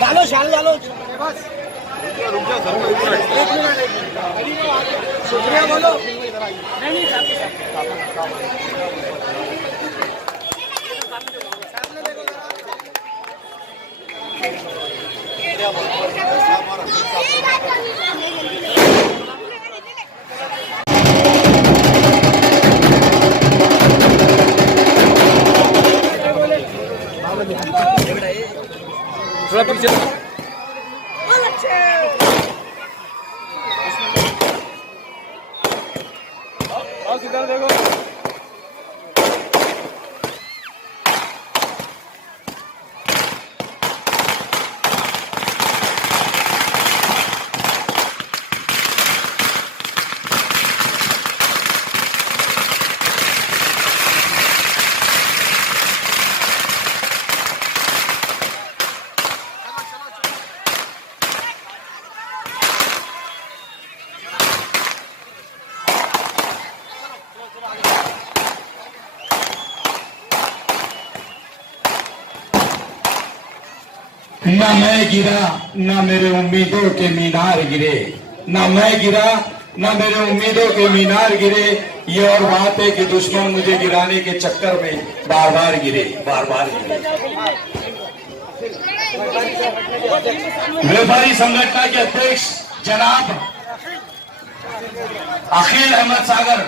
डालो शाल डालो बस शुक्रिया बोलो नहीं थोड़ा पीछे इधर देखो ना मैं गिरा ना मेरे उम्मीदों के मीनार गिरे, ना मैं गिरा ना मेरे उम्मीदों के मीनार गिरे। ये और बात है कि दुश्मन मुझे गिराने के चक्कर में बार बार गिरे, बार बार गिरे। व्यापारी संगठन के अध्यक्ष जनाब अखिल अहमद सागर,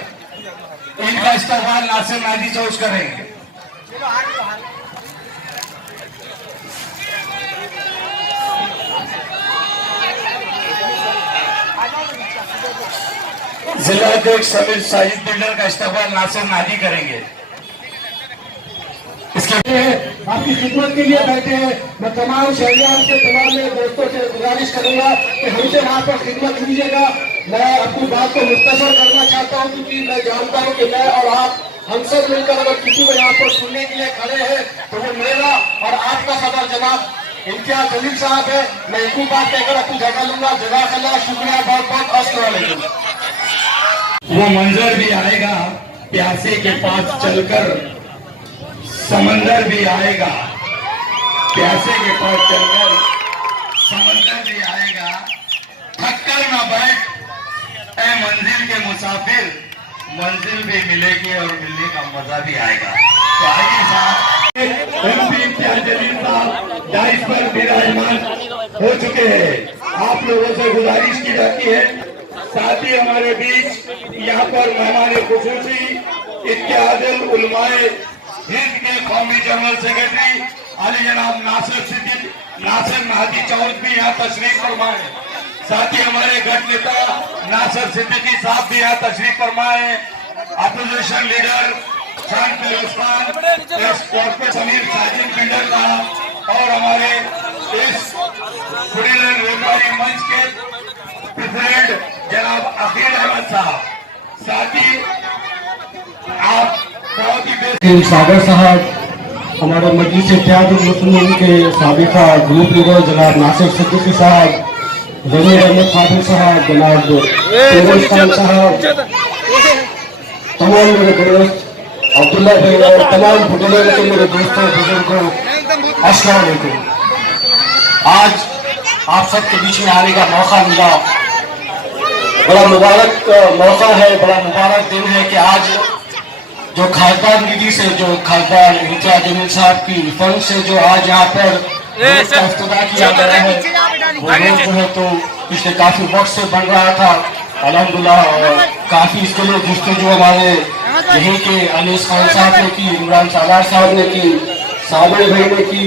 इनका इस्तेमाल नासिर नादी चौक करेंगे। जिला अध्यक्ष समीर साजिद बिल्डर का इस्तेमाल नासिर नादी करेंगे। इसके आपकी खिदमत के लिए बैठे हैं। मैं तमाम शहरियान के तमाम मेरे दोस्तों से गुजारिश करूंगा कि हमसे वहाँ पर खिदमत कीजिएगा। मैं अपनी बात को मुख्तसर करना चाहता हूँ क्योंकि मैं जानता हूँ कि मैं और आप हम सब मिलकर अगर किसी को यहाँ पर सुनने के लिए खड़े हैं तो वो मेरा और आपका सदर जनाब इम्तियाज जलील साहब है। मैं इतनी बात कहकर अपनी जगह लूंगा। जज़ाकल्लाह, शुक्रिया, बहुत बहुत अस्सलाम वालेकुम। वो मंजर भी आएगा, प्यासे के पास चलकर समंदर भी आएगा, प्यासे के पास चलकर समंदर भी आएगा। थककर ना बैठ ऐ मंजिल के मुसाफिर, मंजिल भी मिलेगी और मिलने का मजा भी आएगा। तो आइए साहब, एमपी इम्तियाज जलील साहब डाइस पर विराजमान हो चुके हैं। आप लोगों से गुजारिश की जाती है, साथ ही हमारे बीच यहाँ पर मेहमान खुसूसी इत्तेहादुल उलमाए हिंद के कौमी जनरल सेक्रेटरी अली जनाब नासिर नादी चौक भी यहाँ तशरीफ फरमाए। साथ ही हमारे गठ नेता नासिर सिद्दीकी साहब भी यहाँ तशरीफ फरमाए। Opposition leader Khan Firoz Khan, corporate Sameer Sajid builder साहब और हमारे इस खुरीलैंड व्यापारी मंच के प्रेसिडेंट जनाब अखिल अहमद साहब, साथ ही आप बहुत ही सागर साहब, हमारे मजलिस इत्तेहादुल मुस्लिमीन के साबिका ग्रुप लीडर जनाब नासिर सिद्दीकी साहब, जमीर अहमद खादिम साहब, जनाब फिरोज खान साहब, तमाम मेरे दोस्त अब्दुल्ला भाई और तमाम बुजुर्गों के मेरे दोस्तों बुजुर्गों, अस्सलाम वालेकुम। आज आप सबके बीच में आने का मौका मिला, बड़ा मुबारक मौका है, बड़ा मुबारक दिन है कि आज जो खासदार निधि से, जो खासदार इम्तियाज जलील साहब की फंड से जो आज यहाँ पर रोड का इफ्तिताह किया गया है, वो रोड जो है तो पिछले काफी वक्त से बन रहा था अल्हम्दुलिल्लाह। काफी इसके लिए जस्तजू हमारे यहीं के अनीस खान साहब ने की, इमरान सालार साहब ने की, साबिर भाई ने की,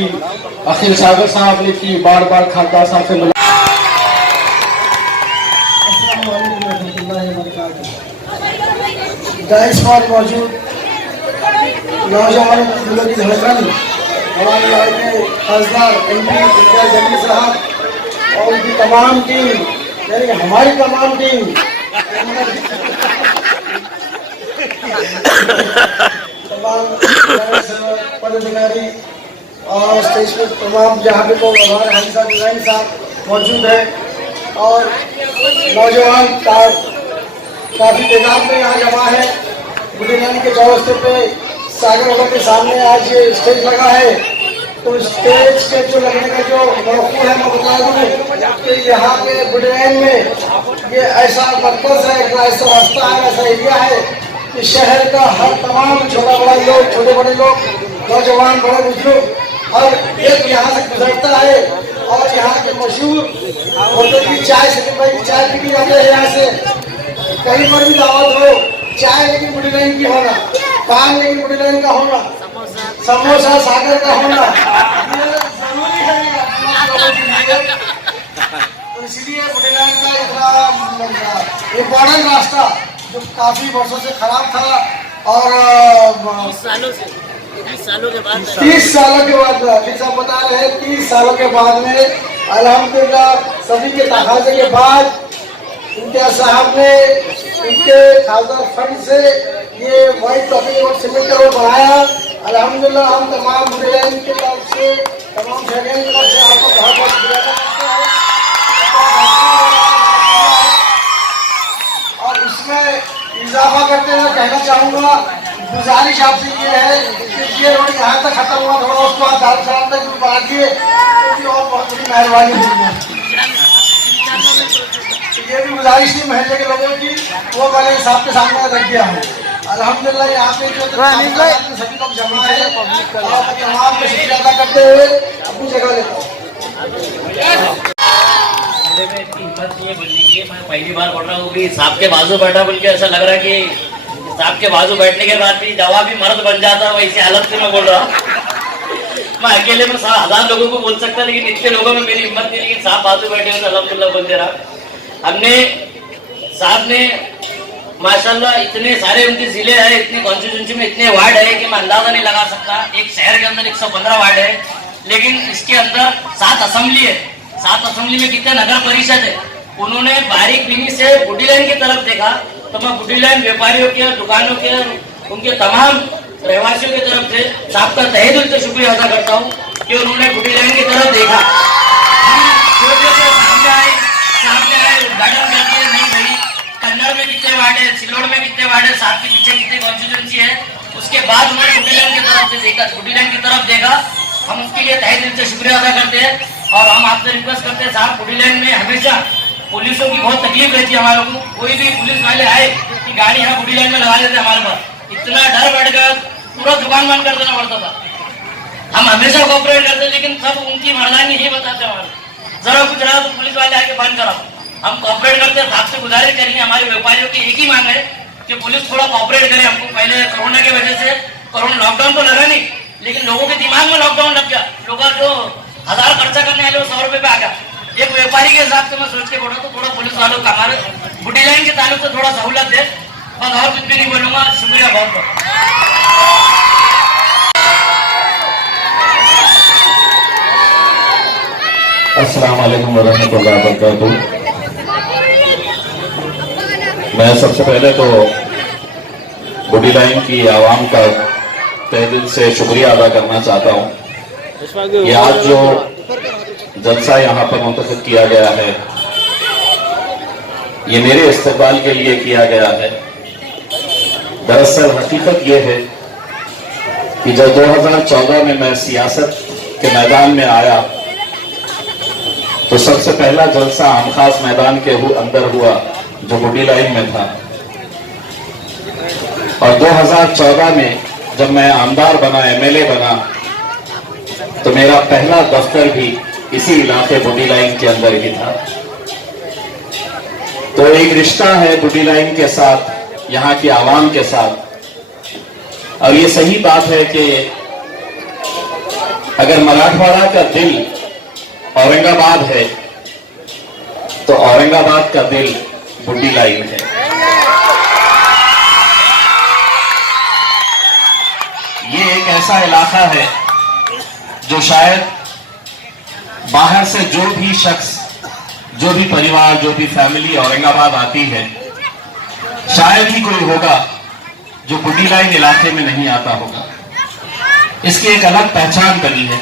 अखिल सागर साहब ने की, बार बार खासदार साहब से मिला। डाइस पर मौजूद नौजवानों की दिलों की धड़कन हमारे यहाँ के खासदार एमपी इम्तियाज जलील साहब और उनकी तमाम टीम, यानी हमारी तमाम टीम, तमाम पदाधिकारी और स्टेज पर तमाम जहाँ पे तो हमारे हाजी साहब डिजाइन साहब मौजूद है और नौजवान काफ़ी तादाद में यहाँ जमा है। बुढ़ी लाइन के चौरस्ते पे सागर होटल के सामने आज ये स्टेज लगा है। तो स्टेज के जो लगने का जो मौका है मैं बता दूँ कि यहाँ पे बुढ़ी लाइन में ये ऐसा मरकज है, ऐसा रास्ता है, ऐसा एरिया है कि शहर का हर तमाम छोटा बड़ा लोग, छोटे बड़े लोग, नौजवान बड़े बुजुर्ग और एक यहाँ से गुजरता है। और यहाँ के मशहूर होटल की चाय से भाई चाय पी की जाती है। यहाँ से कहीं पर भी दावत हो, चाय लेकिन बुढ़ी लाइन की होना, पान लेकिन बुढ़ी लाइन का होना, समोसा सागर का होना ये जरूरी है। तो इसलिए बुढ़ी लाइन का इतना इम्पोर्टेंट रास्ता जो काफी वर्षों से खराब था और 30 सालों के बाद 30 सालों के बाद साहब बता रहे हैं 30 सालों के बाद में अल्हम्दुलिल्लाह सभी के तकाजे के बाद इम्तियाज साहब ने उनके खासदार फंड से ये वाइट टॉपिक और सीमेंट रोड बनाया। अल्हम्दुलिल्लाह हम तमाम बुढ़ी लाइन की तरफ से, तमाम शहरियों की तरफ से आपको बहुत बहुत शुक्रिया करते हैं। और इसमें इजाफा करते हुए कहना चाहूँगा, गुजारिश आपसे ये है कि ये रोड यहाँ तक खत्म हुआ, थोड़ा उसको आप दाल सलाम तक भी बढ़ा दिए तो और बहुत बड़ी मेहरबानी होगी। ये भी गुजारिश थी महल्ले के लोगों की, वो मैंने हिसाब के सामने रख दिया है। अल्हम्दुलिल्लाह यहाँ पे जो सभी लोग जमा है और तमाम को शुक्रिया अदा करते हुए अपनी जगह लेता हूँ। हिम्मत नहीं है बोलने की। मैं पहली बार बोल रहा हूँ कि सांप के बाजू बैठा बोल के ऐसा लग रहा है कि सांप के बाजू बैठने के बाद भी दवा भी मर्द बन जाता, वैसी हालत से मैं बोल रहा हूँ। मैं अकेले में 1000 लोगों को बोल सकता, लेकिन इतने लोगों में मेरी हिम्मत नहीं, लेकिन सांप बाजू बैठे हुए अल्हम्दुलिल्लाह बोलते रहा। हमने साहब ने माशाल्लाह इतने सारे उनके जिले हैं, इतनी कॉन्स्टिट्यूंसी में इतने वार्ड है कि मैं अंदाजा नहीं लगा सकता। एक शहर के अंदर 115 वार्ड है, लेकिन इसके अंदर 7 असेंबली है। 7 असेंबली में कितने नगर परिषद है। उन्होंने बारीक बीनी से बुढ़ी लाइन की तरफ देखा, तो मैं बुढ़ी लाइन व्यापारियों के, दुकानों के, उनके तमाम रहवासियों की तरफ से साहब का तहे दिल से शुक्रिया अदा करता हूँ कि उन्होंने बुढ़ी लाइन की तरफ देखा। सामने आए उद्घाटन करती है, नहीं भाई कन्नड़ में कितने वार्ड है, सिल्लोड़ में कितने वार्ड है, साथ के पीछे कितनी कॉन्स्टिट्यूंसी है। उसके बाद उन्होंने बुढ़ी लाइन की तरफ से देखा, बुढ़ी लाइन की तरफ देखा। हम उसके लिए तहे दिल से शुक्रिया अदा करते हैं और हम आपसे रिक्वेस्ट करते हैं साहब, बुढ़ी लाइन में हमेशा पुलिसों की बहुत तकलीफ रहती है हमारे को। कोई भी पुलिस वाले आए कि गाड़ी यहाँ बुढ़ी लाइन में लगा देते हमारे पास, इतना डर बैठ गया, पूरा दुकान बंद कर देना पड़ता था। हम हमेशा कोऑपरेट करते, लेकिन सब उनकी मर्दानी ही बताते हमारे, जरा कुछ रहा तो पुलिस वाले आके बंद करा। हम कोऑपरेट करते, साहब से गुजारिश करेंगे, हमारे व्यापारियों की एक ही मांग है कि पुलिस थोड़ा कोऑपरेट करे हमको। पहले कोरोना की वजह से, कोरोना लॉकडाउन तो लगा नहीं, लेकिन लोगों के दिमाग में लॉकडाउन लग गया। लोग जो 1000 खर्चा करने वाले वो 100 रुपए पे आ गया। एक व्यापारी के हिसाब से मैं सोच के बोला, तो थोड़ा पुलिस वालों का हमारे बुढ़ी लाइन के ताल्लुक से थोड़ा सहूलत दे। बस और कुछ भी नहीं बोलूंगा। शुक्रिया बहुत बहुत। अस्सलाम वालेकुम वरहमतुल्लाहि वबरकातुहू। मैं सबसे पहले तो बुढ़ी लाइन की आवाम का तहे दिल से शुक्रिया अदा करना चाहता हूँ। ये आज जो जलसा यहाँ पर मुंतखब किया गया है, ये मेरे इस्तेमाल के लिए किया गया है। दरअसल हकीकत ये है कि जब 2014 में मैं सियासत के मैदान में आया तो सबसे पहला जलसा आमखास मैदान के अंदर हुआ जो बुढ़ी लाइन में था। और 2014 में जब मैं आमदार बना, एमएलए बना, तो मेरा पहला दफ्तर भी इसी इलाके बुढ़ी लाइन के अंदर ही था। तो एक रिश्ता है बुढ़ी लाइन के साथ, यहाँ की आवाम के साथ। और ये सही बात है कि अगर मराठवाड़ा का दिल औरंगाबाद है तो औरंगाबाद का दिल बुढ़ी लाइन है। ये एक ऐसा इलाका है जो शायद बाहर से जो भी शख्स, जो भी परिवार, जो भी फैमिली औरंगाबाद आती है, शायद ही कोई होगा जो बुढ़ी लाइन इलाके में नहीं आता होगा। इसकी एक अलग पहचान बनी है।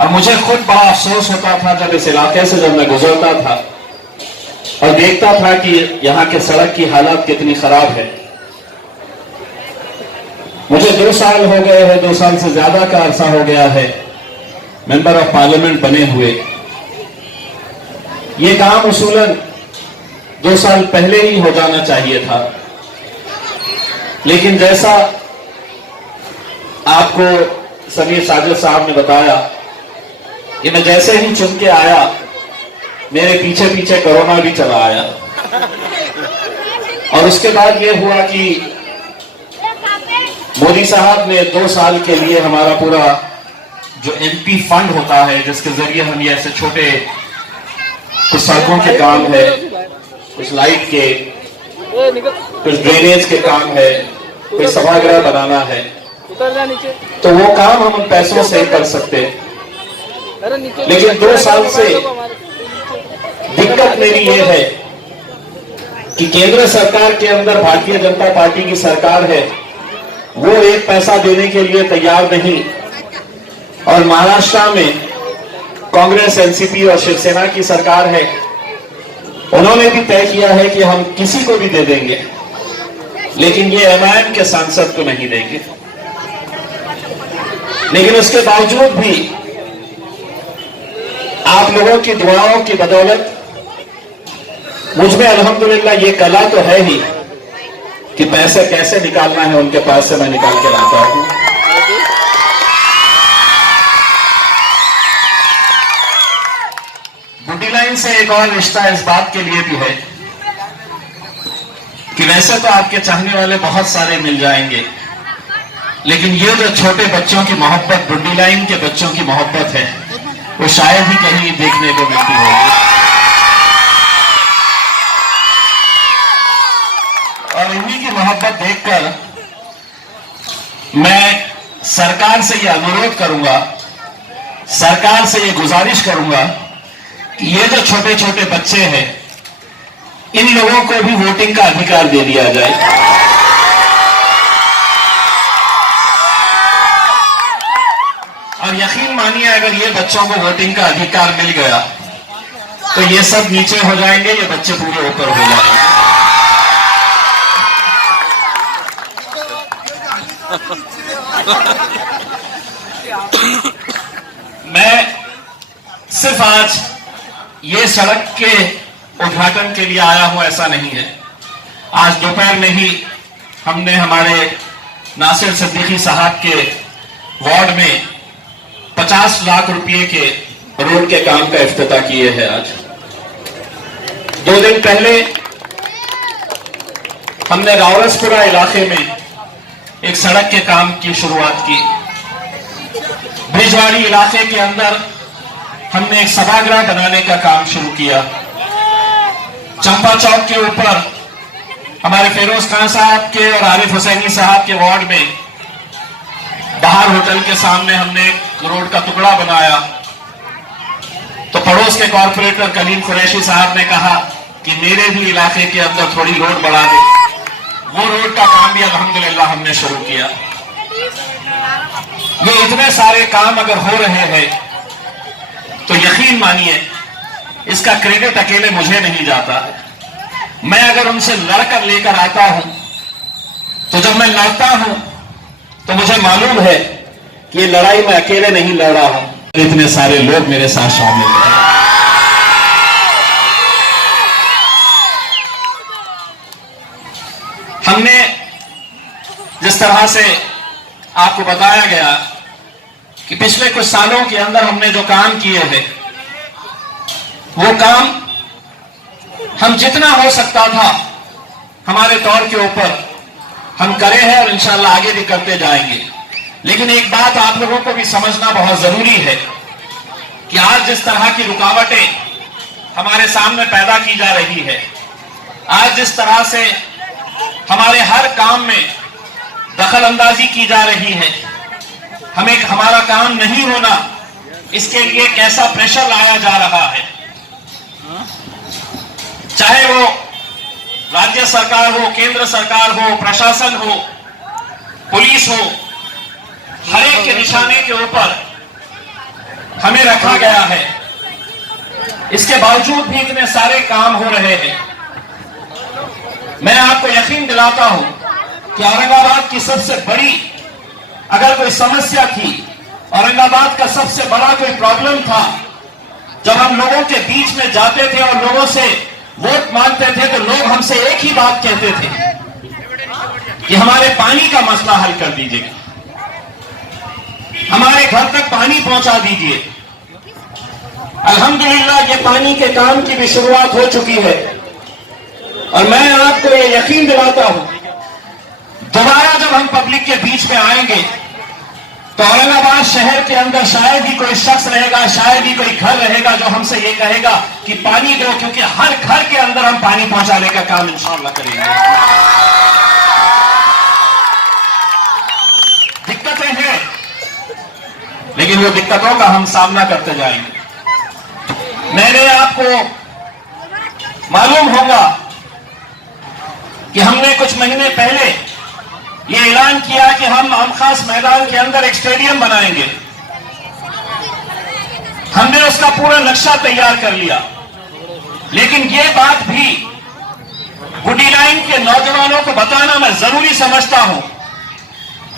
और मुझे खुद बड़ा अफसोस होता था जब इस इलाके से जब मैं गुजरता था और देखता था कि यहाँ के सड़क की हालत कितनी खराब है। मुझे 2 साल हो गए हैं, 2 साल से ज्यादा का अरसा हो गया है मेंबर ऑफ पार्लियामेंट बने हुए। ये काम उसूलन 2 साल पहले ही हो जाना चाहिए था, लेकिन जैसा आपको समीर साजिद साहब ने बताया कि मैं जैसे ही चुन के आया मेरे पीछे पीछे कोरोना भी चला आया। और उसके बाद ये हुआ कि मोदी साहब ने 2 साल के लिए हमारा पूरा जो एमपी फंड होता है, जिसके जरिए हम ये ऐसे छोटे कुछ सड़कों के काम है, कुछ लाइट के, कुछ ड्रेनेज के काम है, कोई सभागृह बनाना है, तो वो काम हम उन पैसों से कर सकते। लेकिन 2 साल से दिक्कत मेरी ये है कि केंद्र सरकार के अंदर भारतीय जनता पार्टी की सरकार है, वो 1 पैसा देने के लिए तैयार नहीं। और महाराष्ट्र में कांग्रेस, एनसीपी और शिवसेना की सरकार है, उन्होंने भी तय किया है कि हम किसी को भी दे देंगे, लेकिन ये एमआईएम के सांसद को नहीं देंगे। लेकिन उसके बावजूद भी आप लोगों की दुआओं की बदौलत मुझ में अल्हम्दुलिल्लाह ये कला तो है ही कि पैसे कैसे निकालना है उनके पास से मैं निकाल के लाता हूं। बूटी लाइन से एक और रिश्ता इस बात के लिए भी है कि वैसे तो आपके चाहने वाले बहुत सारे मिल जाएंगे, लेकिन ये जो छोटे बच्चों की मोहब्बत, बूटी लाइन के बच्चों की मोहब्बत है, वो शायद ही कहीं देखने को मिलती होगी। और इन्हीं की मोहब्बत देखकर मैं सरकार से ये अनुरोध करूंगा, सरकार से ये गुजारिश करूंगा कि ये जो छोटे छोटे बच्चे हैं, इन लोगों को भी वोटिंग का अधिकार दे दिया जाए। और यकीन मानिए, अगर ये बच्चों को वोटिंग का अधिकार मिल गया तो ये सब नीचे हो जाएंगे, ये बच्चे पूरे ऊपर हो जाएंगे। मैं सिर्फ आज ये सड़क के उद्घाटन के लिए आया हूं ऐसा नहीं है। आज दोपहर में ही हमने हमारे नासिर सिद्दीकी साहब के वार्ड में 50 लाख रुपए के रोड के काम का इफ्तिताह किए हैं। आज 2 दिन पहले हमने रावरसपुरा इलाके में एक सड़क के काम की शुरुआत की। ब्रिजवाड़ी इलाके के अंदर हमने एक सभागृह बनाने का काम शुरू किया। चंपा चौक के ऊपर हमारे फिरोज खान साहब के और आरिफ हुसैनी साहब के वार्ड में बाहर होटल के सामने हमने एक रोड का टुकड़ा बनाया। तो पड़ोस के कॉर्पोरेटर कलीम कुरैशी साहब ने कहा कि मेरे भी इलाके के अंदर थोड़ी रोड बढ़ा दे। वो रोड का काम भी अल्हम्दुलिल्लाह हमने शुरू किया। ये इतने सारे काम अगर हो रहे हैं तो यकीन मानिए इसका क्रेडिट अकेले मुझे नहीं जाता। मैं अगर उनसे लड़कर लेकर आता हूं तो जब मैं लड़ता हूं तो मुझे मालूम है कि ये लड़ाई मैं अकेले नहीं लड़ रहा हूं, इतने सारे लोग मेरे साथ शामिल हैं। हमने जिस तरह से आपको बताया गया कि पिछले कुछ सालों के अंदर हमने जो काम किए हैं, वो काम हम जितना हो सकता था हमारे तौर के ऊपर हम करे हैं और इंशाल्लाह आगे भी करते जाएंगे। लेकिन एक बात आप लोगों को भी समझना बहुत जरूरी है कि आज जिस तरह की रुकावटें हमारे सामने पैदा की जा रही है, आज जिस तरह से हमारे हर काम में दखल अंदाजी की जा रही है, हमारा काम नहीं होना, इसके लिए कैसा प्रेशर लाया जा रहा है, चाहे वो राज्य सरकार हो, केंद्र सरकार हो, प्रशासन हो, पुलिस हो, हर एक के निशाने के ऊपर हमें रखा गया है। इसके बावजूद भी इतने सारे काम हो रहे हैं। मैं आपको यकीन दिलाता हूं कि औरंगाबाद की सबसे बड़ी अगर कोई समस्या थी, औरंगाबाद का सबसे बड़ा कोई प्रॉब्लम था, जब हम लोगों के बीच में जाते थे और लोगों से वोट मांगते थे तो लोग हमसे एक ही बात कहते थे कि हमारे पानी का मसला हल कर दीजिए, हमारे घर तक पानी पहुंचा दीजिए। अल्हम्दुलिल्लाह ये पानी के काम की भी शुरुआत हो चुकी है और मैं आपको ये यकीन दिलाता हूं दोबारा जब हम पब्लिक के बीच में आएंगे तो औरंगाबाद शहर के अंदर शायद ही कोई शख्स रहेगा, शायद ही कोई घर रहेगा जो हमसे ये कहेगा कि पानी दो, क्योंकि हर घर के अंदर हम पानी पहुंचाने का काम इंशाअल्लाह करेंगे। दिक्कतें हैं लेकिन वो दिक्कतों का हम सामना करते जाएंगे। मैंने आपको मालूम होगा कि हमने कुछ महीने पहले ये ऐलान किया कि हम आमखास मैदान के अंदर एक स्टेडियम बनाएंगे। हमने उसका पूरा नक्शा तैयार कर लिया, लेकिन ये बात भी गुडी लाइन के नौजवानों को बताना मैं जरूरी समझता हूं,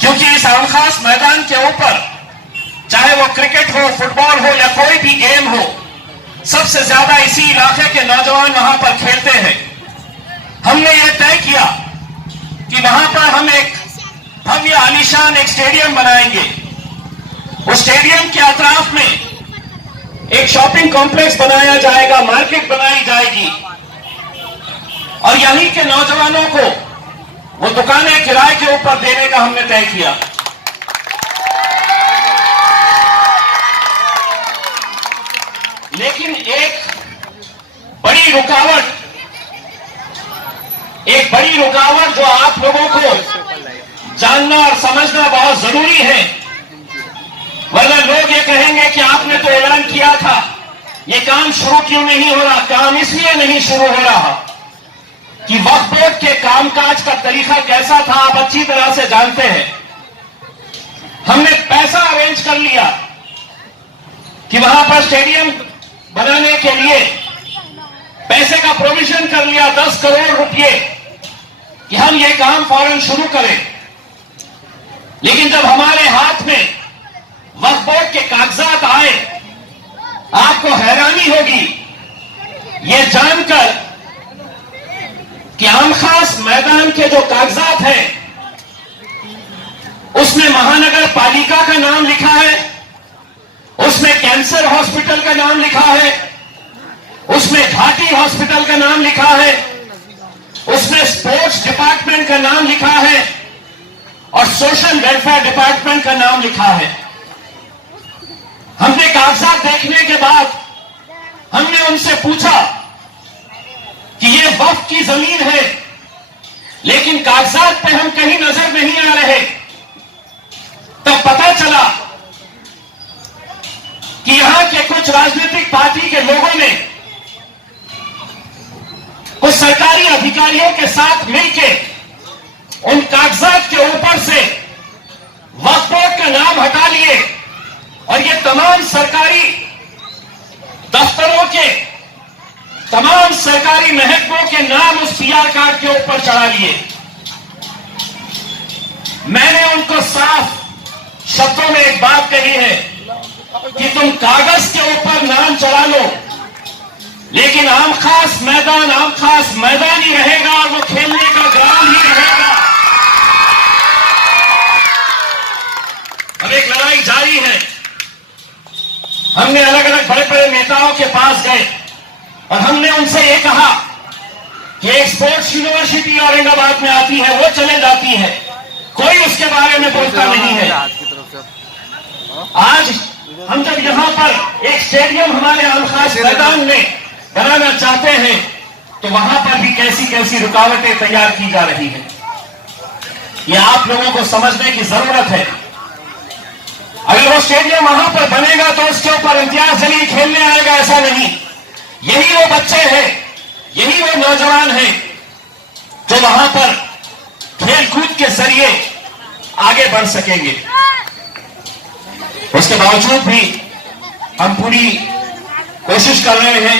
क्योंकि इस आमखास मैदान के ऊपर चाहे वो क्रिकेट हो, फुटबॉल हो या कोई भी गेम हो, सबसे ज्यादा इसी इलाके के नौजवान वहां पर खेलते हैं। हमने ये तय किया कि वहां पर हम एक भव्य आलीशान एक स्टेडियम बनाएंगे। उस स्टेडियम के अतराफ में एक शॉपिंग कॉम्प्लेक्स बनाया जाएगा, मार्केट बनाई जाएगी और यहीं के नौजवानों को वो दुकानें किराए के ऊपर देने का हमने तय किया। लेकिन एक बड़ी रुकावट जो आप लोगों को जानना और समझना बहुत जरूरी है, वरना लोग ये कहेंगे कि आपने तो ऐलान किया था, ये काम शुरू क्यों नहीं हो रहा। काम इसलिए नहीं शुरू हो रहा कि वक्फ बोर्ड के कामकाज का तरीका कैसा था आप अच्छी तरह से जानते हैं। हमने पैसा अरेंज कर लिया कि वहां पर स्टेडियम बनाने के लिए पैसे का प्रोविजन कर लिया 10 करोड़ रुपए कि हम ये काम फौरन शुरू करें। लेकिन जब हमारे हाथ में वक्फ बोर्ड के कागजात आए, आपको हैरानी होगी ये जानकर कि आमखास मैदान के जो कागजात हैं उसमें महानगर पालिका का नाम लिखा है, उसमें कैंसर हॉस्पिटल का नाम लिखा है, उसमें घाटी हॉस्पिटल का नाम लिखा है, उसमें स्पोर्ट्स डिपार्टमेंट का नाम लिखा है और सोशल वेलफेयर डिपार्टमेंट का नाम लिखा है। हमने कागजात देखने के बाद हमने उनसे पूछा कि ये वक्फ की जमीन है, लेकिन कागजात पे हम कहीं नजर नहीं आ रहे। तब पता चला कि यहां के कुछ राजनीतिक पार्टी के लोगों ने कुछ सरकारी अधिकारियों के साथ मिलकर उन कागजात के ऊपर से वक्फ बोर्ड का नाम हटा लिए और ये तमाम सरकारी दफ्तरों के तमाम सरकारी महकमों के नाम उस पीआर कार्ड के ऊपर चढ़ा लिए। मैंने उनको साफ शब्दों में एक बात कही है कि तुम कागज के ऊपर नाम चढ़ा लो, लेकिन आमखास मैदान ही रहेगा और वो खेलने का ग्राउंड ही रहेगा। अब एक लड़ाई जारी है। हमने अलग अलग बड़े बड़े नेताओं के पास गए और हमने उनसे ये कहा कि एक स्पोर्ट्स यूनिवर्सिटी औरंगाबाद में आती है, वो चले जाती है, कोई उसके बारे में बोलता नहीं है। आज हम जब यहां पर एक स्टेडियम हमारे आमखास मैदान में बनाना चाहते हैं तो वहां पर भी कैसी कैसी रुकावटें तैयार की जा रही हैं, ये आप लोगों को समझने की जरूरत है। अगर वो स्टेडियम वहां पर बनेगा तो उसके ऊपर इम्तियाज जलील खेलने आएगा, ऐसा नहीं। यही वो बच्चे हैं, यही वो नौजवान हैं जो वहां पर खेल कूद के जरिए आगे बढ़ सकेंगे। उसके बावजूद भी हम पूरी कोशिश कर रहे हैं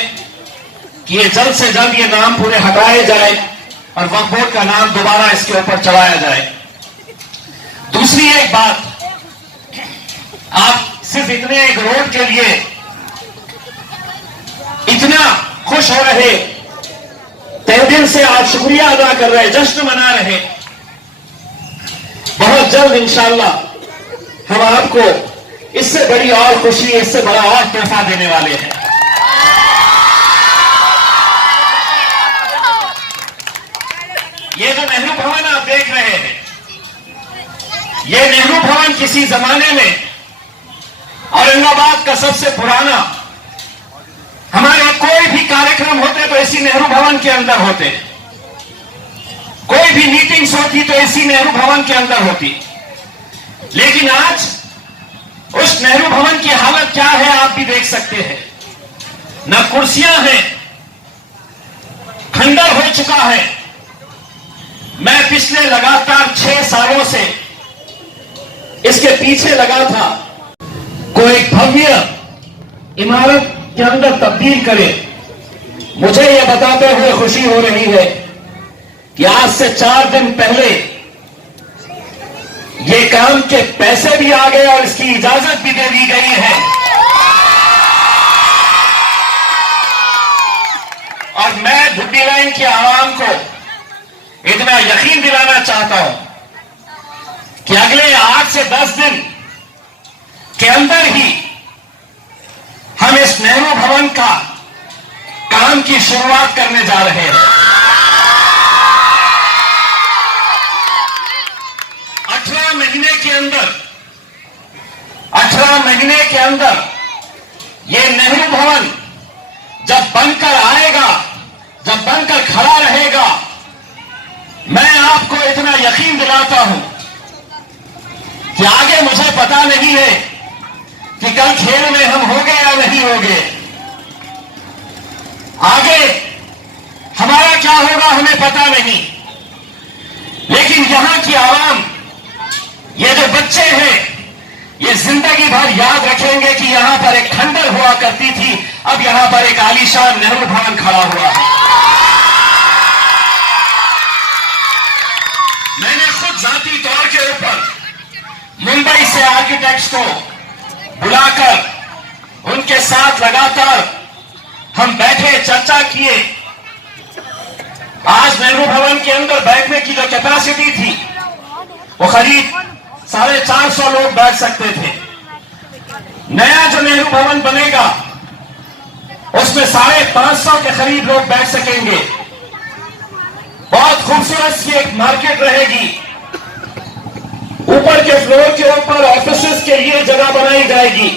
कि ये जल्द से जल्द ये नाम पूरे हटाए जाए और वक्फ बोर्ड का नाम दोबारा इसके ऊपर चढ़ाया जाए। दूसरी एक बात, आप सिर्फ इतने एक रोड के लिए इतना खुश हो रहे, तहे दिल से आप शुक्रिया अदा कर रहे, जश्न मना रहे, बहुत जल्द इंशाअल्लाह हम आपको इससे बड़ी और खुशी, इससे बड़ा और तोहफा देने वाले हैं। ये जो नेहरू भवन आप देख रहे हैं, ये नेहरू भवन किसी जमाने में औरंगाबाद का सबसे पुराना, हमारे कोई भी कार्यक्रम होते तो इसी नेहरू भवन के अंदर होते, कोई भी मीटिंग्स होती तो इसी नेहरू भवन के अंदर होती। लेकिन आज उस नेहरू भवन की हालत क्या है आप भी देख सकते हैं। न कुर्सियां हैं, खंडर हो चुका है। मैं पिछले लगातार 6 सालों से इसके पीछे लगा था, कोई एक भव्य इमारत के अंदर तब्दील करे। मुझे यह बताते हुए खुशी हो रही है कि आज से 4 दिन पहले ये काम के पैसे भी आ गए और इसकी इजाजत भी दे दी गई है। और मैं धुड्डी लाइन के आवाम को इतना यकीन दिलाना चाहता हूं कि अगले 8 से 10 दिन के अंदर ही हम इस नेहरू भवन का काम की शुरुआत करने जा रहे हैं। 18 महीने के अंदर ये नेहरू भवन जब बनकर आएगा, जब बनकर खड़ा रहेगा, मैं आपको इतना यकीन दिलाता हूं कि आगे मुझे पता नहीं है कि कल खेल में हम होंगे या नहीं होंगे, आगे हमारा क्या होगा हमें पता नहीं। लेकिन यहां की आवाम, ये जो बच्चे हैं, ये जिंदगी भर याद रखेंगे कि यहां पर एक खंडर हुआ करती थी, अब यहां पर एक आलीशान नेहरू भवन खड़ा हुआ है। मैंने खुद जाती तौर के ऊपर मुंबई से आर्किटेक्ट्स को बुलाकर उनके साथ लगातार हम बैठे, चर्चा किए। आज नेहरू भवन के अंदर बैठने की जो कैपेसिटी थी वो करीब 450 लोग बैठ सकते थे। नया जो नेहरू भवन बनेगा उसमें 550 के करीब लोग बैठ सकेंगे। बहुत खूबसूरत सी एक मार्केट रहेगी। ऊपर के फ्लोर के ऊपर ऑफिसेस के लिए जगह बनाई जाएगी।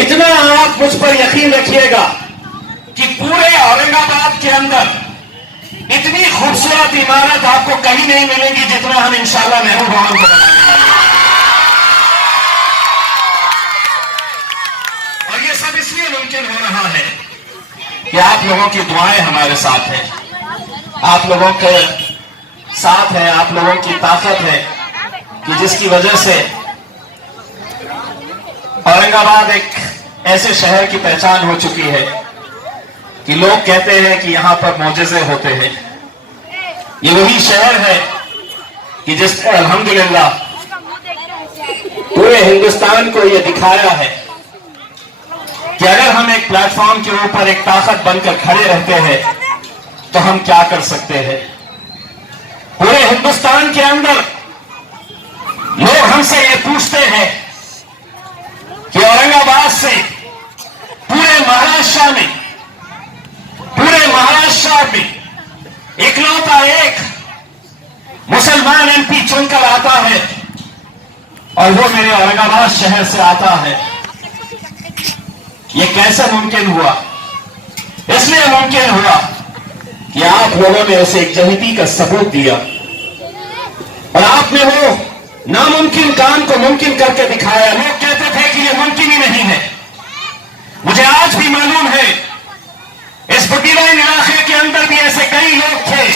इतना आप मुझ पर यकीन रखिएगा कि पूरे औरंगाबाद के अंदर इतनी खूबसूरत इमारत आपको कहीं नहीं मिलेगी जितना हम इंशाअल्लाह नेहरू भवन को बनाने वाले हैं। और ये सब इसलिए मुमकिन हो रहा है कि आप लोगों की दुआएं हमारे साथ हैं, आप लोगों के साथ है, आप लोगों की ताकत है कि जिसकी वजह से औरंगाबाद एक ऐसे शहर की पहचान हो चुकी है कि लोग कहते हैं कि यहां पर मौजज़े होते हैं। ये वही शहर है कि जिसने अल्हम्दुलिल्लाह पूरे हिंदुस्तान को यह दिखाया है कि अगर हम एक प्लेटफॉर्म के ऊपर एक ताकत बनकर खड़े रहते हैं तो हम क्या कर सकते हैं। पूरे हिंदुस्तान के अंदर लोग हमसे ये पूछते हैं कि औरंगाबाद से पूरे महाराष्ट्र में इकलौता एक मुसलमान एमपी चुनकर आता है और वो मेरे औरंगाबाद शहर से आता है। ये कैसे मुमकिन हुआ? इसलिए मुमकिन हुआ कि आप लोगों ने उसे एक जहती का सबूत दिया और आपने वो नामुमकिन काम को मुमकिन करके दिखाया। लोग कहते थे कि ये मुमकिन ही नहीं है। मुझे आज भी मालूम है इस बुड्डी लाइन इलाके के अंदर भी ऐसे कई लोग थे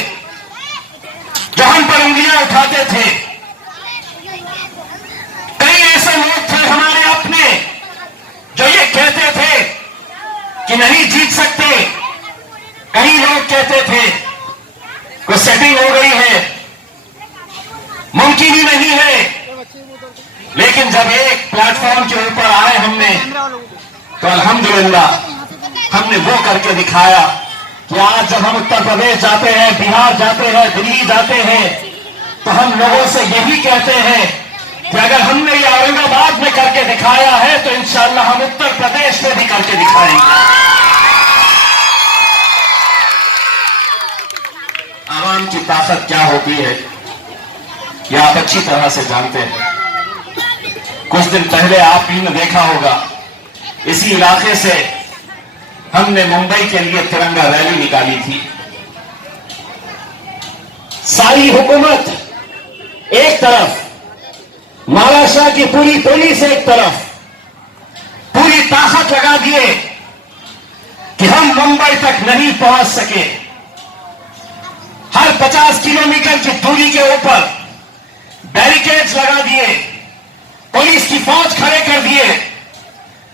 जो हम पर उंगलियां उठाते थे। कई ऐसे लोग थे कहते थे कि नहीं जीत सकते, कई लोग कहते थे कि सेटिंग हो गई है, मुमकिन ही नहीं है। लेकिन जब एक प्लेटफॉर्म के ऊपर आए हमने, तो अल्हम्दुलिल्लाह हमने वो करके दिखाया कि आज जब हम उत्तर प्रदेश जाते हैं, बिहार जाते हैं, दिल्ली जाते हैं, तो हम लोगों से यही कहते हैं कि अगर हमने ये औरंगाबाद में करके दिखाया है तो इंशाअल्लाह हम उत्तर प्रदेश में भी करके दिखाएंगे। आवाम की ताकत क्या होती है ये आप अच्छी तरह से जानते हैं। कुछ दिन पहले आपने देखा होगा, इसी इलाके से हमने मुंबई के लिए तिरंगा रैली निकाली थी। सारी हुकूमत एक तरफ, महाराष्ट्र की पूरी पुलिस एक तरफ, पूरी ताकत लगा दिए कि हम मुंबई तक नहीं पहुंच सके। हर 50 किलोमीटर की दूरी के ऊपर बैरिकेड्स लगा दिए, पुलिस की फौज खड़े कर दिए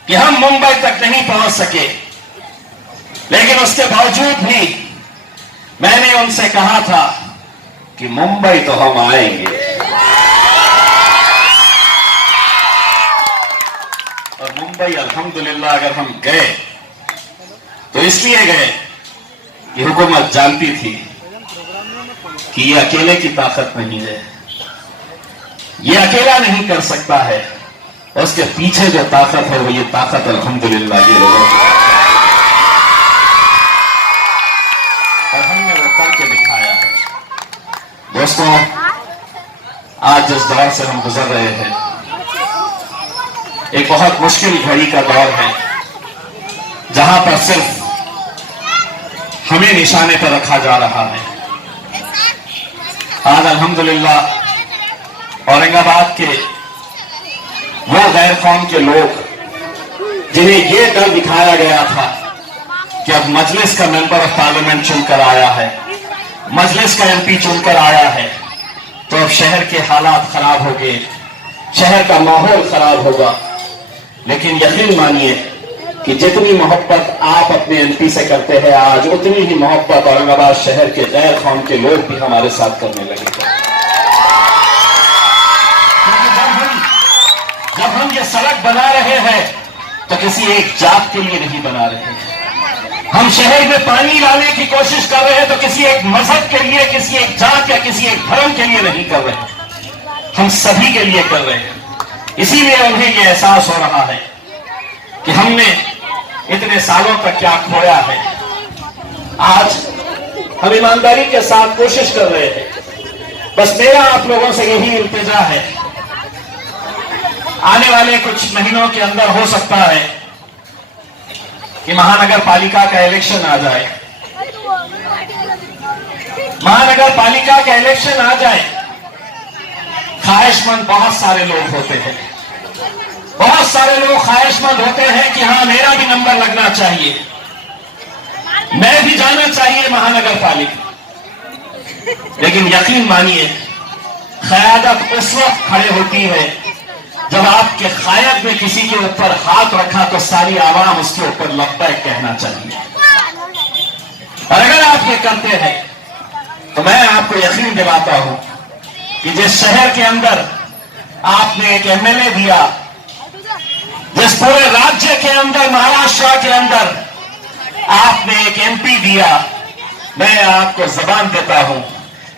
कि हम मुंबई तक नहीं पहुंच सके। लेकिन उसके बावजूद भी मैंने उनसे कहा था कि मुंबई तो हम आएंगे, और मुंबई अल्हम्दुलिल्लाह अगर हम गए तो इसलिए गए कि हुकूमत जानती थी कि ये अकेले की ताकत नहीं है, ये अकेला नहीं कर सकता है, उसके पीछे जो ताकत है वो ये ताकत अल्हम्दुलिल्लाह ये लोगों की, और हमने वो करके दिखाया है। दोस्तों, आज जिस दौर से हम गुजर रहे हैं, एक बहुत मुश्किल घड़ी का दौर है, जहां पर सिर्फ हमें निशाने पर रखा जा रहा है। आज अल्हम्दुलिल्लाह औरंगाबाद के वो गैर कौम के लोग जिन्हें ये डर दिखाया गया था कि अब मजलिस का मेंबर ऑफ पार्लियामेंट चुनकर आया है, मजलिस का एमपी चुनकर आया है, तो अब शहर के हालात खराब हो गए, शहर का माहौल खराब होगा। लेकिन यकीन मानिए कि जितनी मोहब्बत आप अपने एमपी से करते हैं आज, उतनी ही मोहब्बत औरंगाबाद शहर के गैर कौम के लोग भी हमारे साथ करने लगे। जब हम ये सड़क बना रहे हैं तो किसी एक जात के लिए नहीं बना रहे हैं। हम शहर में पानी लाने की कोशिश कर रहे हैं तो किसी एक मजहब के लिए, किसी एक जात या किसी एक धर्म के लिए नहीं कर रहे हैं, हम सभी के लिए कर रहे हैं। इसीलिए उन्हें यह एहसास हो रहा है कि हमने इतने सालों तक क्या खोया है। आज हम ईमानदारी के साथ कोशिश कर रहे हैं। बस मेरा आप लोगों से यही इल्तिजा है, आने वाले कुछ महीनों के अंदर हो सकता है कि महानगर पालिका का इलेक्शन आ जाए। महानगर पालिका का इलेक्शन आ जाए, ख्वाहिशमंद बहुत सारे लोग होते हैं, बहुत सारे लोग ख्वाहिशमंद होते हैं कि हाँ मेरा भी नंबर लगना चाहिए, मैं भी जाना चाहिए महानगर पालिका। लेकिन यकीन मानिए, क़यादत उस वक्त खड़े होती है जब आपके कायद में किसी के ऊपर हाथ रखा तो सारी आवाम उसके ऊपर लब्बैक कहना चाहिए। और अगर आप ये करते हैं तो मैं आपको यकीन दिलाता हूं कि जिस शहर के अंदर आपने एक एमएलए दिया, जिस पूरे राज्य के अंदर, महाराष्ट्र के अंदर आपने एक एमपी दिया, मैं आपको जबान देता हूं,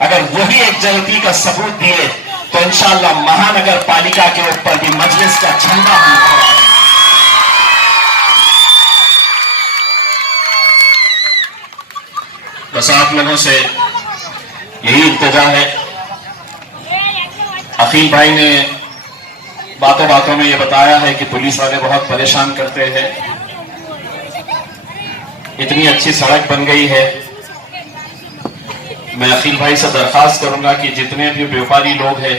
अगर वही एक जनती का सबूत दिए तो इंशाअल्लाह महानगर पालिका के ऊपर भी मजलिस का झंडा हम फहराएंगे। बस आप लोगों से यही इल्तिजा है। अकील भाई ने बातों बातों में ये बताया है कि पुलिस वाले बहुत परेशान करते हैं। इतनी अच्छी सड़क बन गई है, मैं अकील भाई से दरखास्त करूंगा कि जितने भी व्यापारी लोग हैं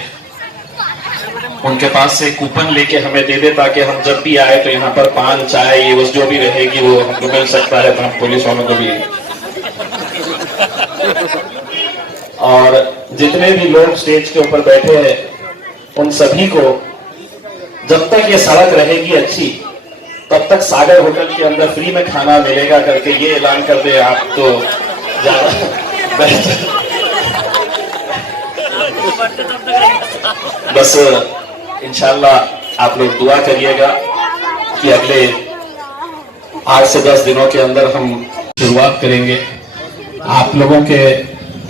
उनके पास से कूपन लेके हमें दे दे, ताकि हम जब भी आए तो यहाँ पर पान, चाय, ये जो भी रहेगी वो हमको मिल सकता है, तो हम पुलिस वालों को भी। और जितने भी लोग स्टेज के ऊपर बैठे हैं उन सभी को, जब तक ये सड़क रहेगी अच्छी, तब तक सागर होटल के अंदर फ्री में खाना मिलेगा करके ये ऐलान कर दे आप तो ज्यादा बेहतर। बस इंशाल्लाह आप लोग दुआ करिएगा कि अगले 8 से 10 दिनों के अंदर हम शुरुआत करेंगे। आप लोगों के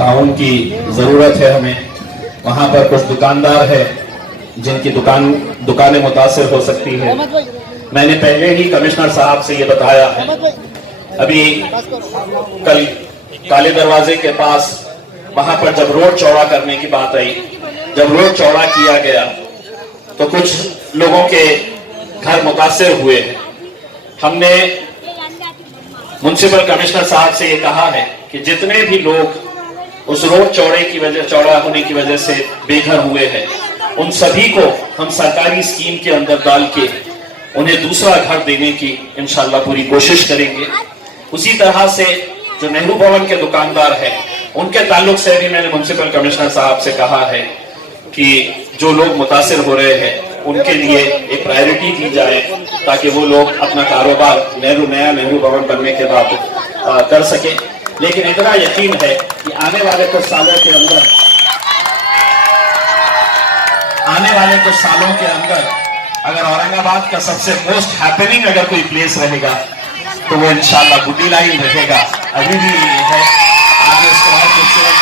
ताउन की जरूरत है हमें। वहां पर कुछ दुकानदार है जिनकी दुकानें मुतासिर हो सकती है। मैंने पहले ही कमिश्नर साहब से ये बताया है। अभी कल काले दरवाजे के पास वहां पर जब रोड चौड़ा करने की बात आई, जब रोड चौड़ा किया गया तो कुछ लोगों के घर मुतासिर हुए। हमने म्युनिसिपल कमिश्नर साहब से ये कहा है कि जितने भी लोग उस रोड चौड़ा होने की वजह से बेघर हुए हैं, उन सभी को हम सरकारी स्कीम के अंदर डाल के उन्हें दूसरा घर देने की इंशाल्लाह पूरी कोशिश करेंगे। उसी तरह से जो नेहरू भवन के दुकानदार हैं, उनके ताल्लुक से भी मैंने म्युनिसिपल कमिश्नर साहब से कहा है कि जो लोग मुतासिर हो रहे हैं उनके लिए एक प्रायोरिटी दी जाए ताकि वो लोग अपना कारोबार नया नेहरू भवन बनने के बाद कर सके। लेकिन इतना यकीन है कि आने वाले कुछ सालों के अंदर अगर औरंगाबाद का सबसे मोस्ट हैपनिंग अगर कोई प्लेस रहेगा तो वो इंशाल्लाह गुड्डी लाइन रहेगा। अभी भी है, आगे इसके बाद खूबसूरत